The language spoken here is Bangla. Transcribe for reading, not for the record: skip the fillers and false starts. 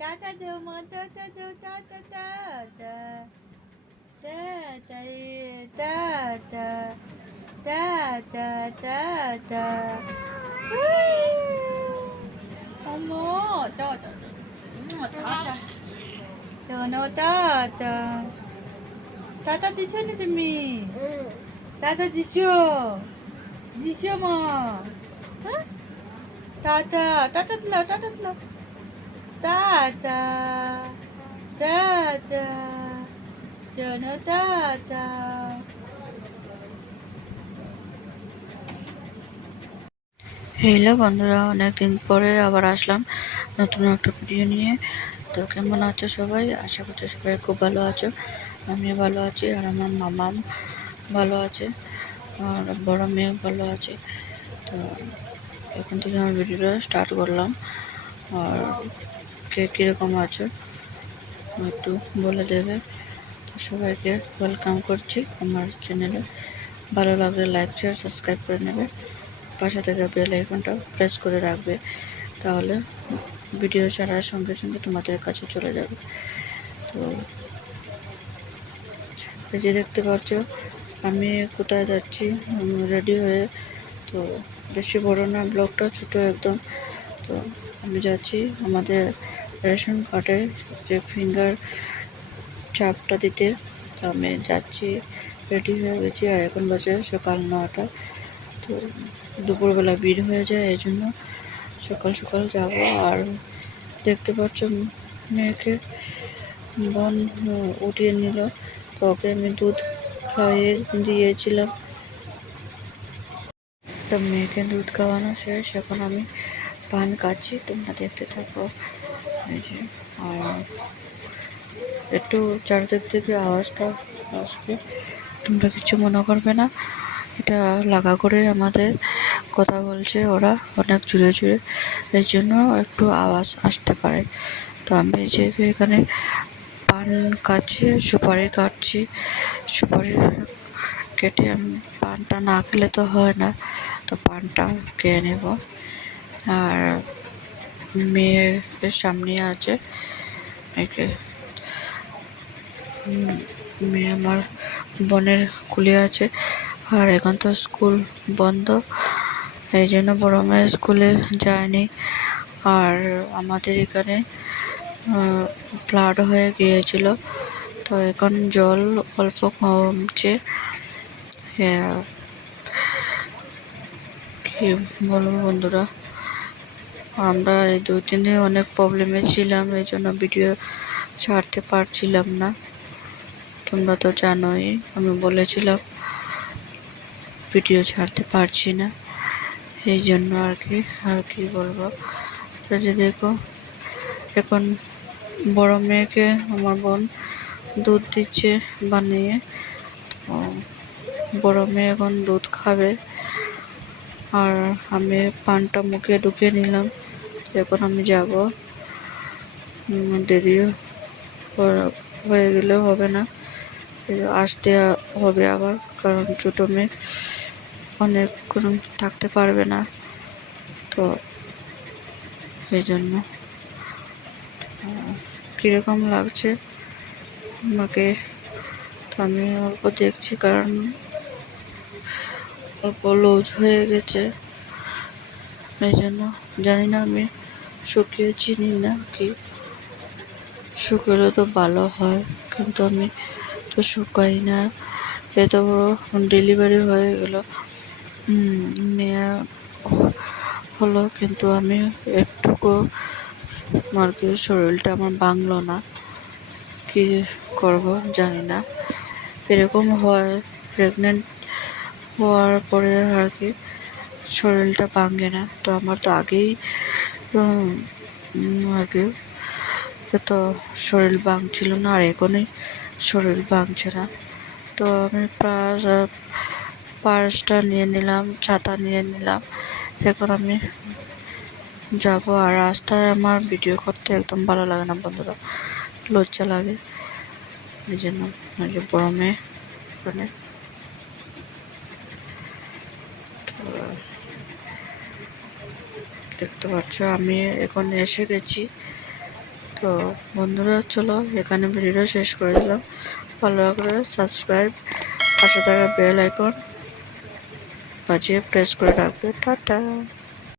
টাটা দেও মা, টাটা দেও, tata tata tata tata tata tata 어머 tata tata শোনো টাটা টাটা দিছো না তুমি? টাটা দিছো? দিছো মা? হ্যাঁ টাটা টাটা দিলাও, টাটা দিলাও, টাটা টাটা শোনো টাটা। হ্যালো বন্ধুরা, অনেকদিন পরে আবার আসলাম নতুন একটা ভিডিও নিয়ে। তো কেমন আছো সবাই? আশা করছি সবাই খুব ভালো আছো। আমিও ভালো আছি, আর আমার মামাম ভালো আছে, আর বড় মেয়েও ভালো আছে। তো এখন থেকে আমার ভিডিওটা স্টার্ট করলাম। আর কে কীরকম আছো একটু বলে দেবে। তো সবাইকে ওয়েলকাম করছি আমার চ্যানেলে। ভালো লাগলে লাইক শেয়ার সাবস্ক্রাইব করে নেবে, পাশে থেকে বেল আইকনটা প্রেস করে রাখবে, তাহলে ভিডিও ছাড়ার সঙ্গে সঙ্গে তোমাদের কাছে চলে যাবে। তো এই যে দেখতে পাচ্ছ আমি কোথায় যাচ্ছি রেডি হয়ে। তো বেশি বড় না ব্লগটা, ছোটো একদম। তো আমি যাচ্ছি আমাদের রেশন কার্ডের যে ফিঙ্গার ছাপটা দিতে। তো আমি যাচ্ছি, রেডি হয়ে গেছি, আর এখন বাজে সকাল 9টা। তো দুপুরবেলা ভিড় হয়ে যায়, এই জন্য সকাল সকাল যাব। আর দেখতে পাচ্ছ মেয়েকে বোন উঠিয়ে নিল, তো ওকে আমি দুধ খাইয়ে দিয়েছিলাম। তো মেয়েকে দুধ খাওয়ানো শেষ, এখন আমি পান খাচ্ছি, তোমরা দেখতে থাকো। এই যে, আর একটু চারিদিক থেকে আওয়াজটা আসবে, তোমরা কিছু মনে করবে না। এটা লাগা করে আমাদের কথা বলছে ওরা অনেক জোরে জোরে, এই জন্য একটু আওয়াজ আসতে পারে। তো আমি এই যে এখানে পান কাটছি, সুপারি কাটছি। সুপারি কেটে আমি পানটা না খেলে তো হয় না, তো পানটা খেয়ে নেব। আর মেয়ের সামনে আছে একে, মেয়ে আমার বোনের কুলে আছে। আর এখন তো স্কুল বন্ধ, এই জন্য বড় মেয়ে স্কুলে যায়নি। আর আমাদের এখানে ফ্লাড হয়ে গিয়েছিল, তো এখন জল অল্প কমছে। কি বলবো বন্ধুরা, আমরা এই 2-3 দিন অনেক প্রবলেমে ছিলাম, এই জন্য ভিডিও ছাড়তে পারছিলাম না। তোমরা তো জানোই, আমি বলেছিলাম ভিডিও ছাড়তে পারছি না, এই জন্য আর কি বলবো। তো যে দেখো এখন বড় মেয়েকে আমার বোন দুধ দিচ্ছে বানিয়ে। তো বড় মেয়ে এখন দুধ খাবে, আর আমি পানটা মুখে ঢুকিয়ে নিলাম। এখন আমি যাব, দেরি হয়ে গেলেও হবে না, আসতে হবে আবার, কারণ ছোটো মেয়ে অনেকক্ষণ থাকতে পারবে না। তো এই জন্য কীরকম লাগছে আমাকে, তো আমি অল্প দেখছি, কারণ অল্প লুজ হয়ে গেছে, এই জন্য জানি না আমি শুকিয়েছি না কি। শুকালে তো ভালো হয়, কিন্তু আমি তো শুকাই না। এত বড় ডেলিভারি হয়ে গেল, মেয়ে হলো, কিন্তু আমি একটুকু আর কি শরীরটা আমার ভাঙলো না। কি করব জানি না, এরকম হয় প্রেগনেন্ট হওয়ার পরে আর কি শরীরটা ভাঙে না। তো আমার তো আগেই আর কি তো শরীর ভাঙছিল না, আর এখনই শরীর ভাঙছে না। তো আমি পার্সটা নিয়ে নিলাম, ছাতা নিয়ে নিলাম, এখন আমি যাব। আর রাস্তায় আমার ভিডিও করতে একদম ভালো লাগে না বন্ধুরা, লজ্জা লাগে। নিজের নাম, নিজের বড় মেয়ে ওখানে। দেখতে পাচ্ছ আমি এখন এসে গেছি। তো বন্ধুরা চলো এখানে ভিডিও শেষ করে দিলাম। ভালো করে সাবস্ক্রাইব, পাশে থাকা বেল আইকন বাজিয়ে প্রেস করে রাখবে। টাটা।